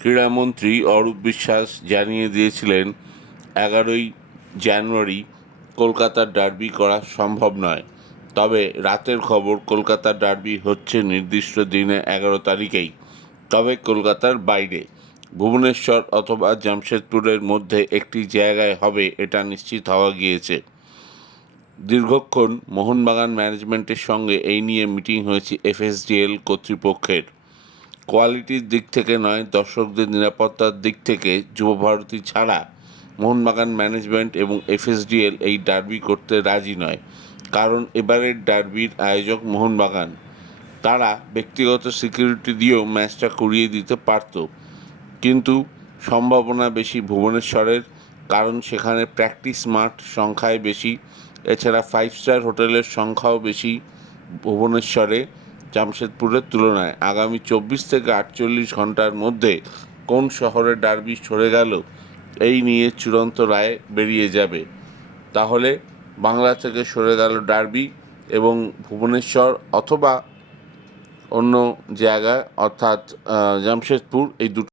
ক্রীড়ামন্ত্রী অরূপ বিশ্বাস জানিয়ে দিয়েছিলেন 11ই জানুয়ারি কলকাতার ডার্বি করা সম্ভব নয়। তবে রাতের খবর, কলকাতার ডার্বি হচ্ছে নির্দিষ্ট দিনে 11 তারিখেই, তবে কলকাতার বাইরে ভুবনেশ্বর অথবা জামশেদপুরের মধ্যে একটি জায়গায় হবে, এটা নিশ্চিত হওয়া গিয়েছে। দীর্ঘক্ষণ মোহনবাগান ম্যানেজমেন্টের সঙ্গে এই নিয়ে মিটিং হয়েছে এফএসডিএল কর্তৃপক্ষের। কোয়ালিটির দিক থেকে নয়, দর্শকদের নিরাপত্তার দিক থেকে যুবভারতী ছাড়া মোহনবাগান ম্যানেজমেন্ট এবং এফএসডিএল এই ডার্বি করতে রাজি নয়। কারণ এবারের ডার্বির আয়োজক মোহনবাগান। তারা ব্যক্তিগত সিকিউরিটি দিয়েও ম্যাচটা করিয়ে দিতে পারত, কিন্তু সম্ভাবনা বেশি ভুবনেশ্বরের, কারণ সেখানে প্র্যাকটিস মাঠ সংখ্যায় বেশি। এছাড়া 5 স্টার হোটেলের সংখ্যাও বেশি ভুবনেশ্বরে জামশেদপুরের তুলনায়। আগামী 24 থেকে 48 ঘন্টার মধ্যে কোন শহরে ডার্বি সরে গেল, এই নিয়ে চূড়ান্ত রায় বেরিয়ে যাবে। তাহলে বাংলা থেকে সরে গেল ডার্বি এবং ভুবনেশ্বর অথবা অন্য জায়গায় অর্থাৎ জামশেদপুর, এই দুটো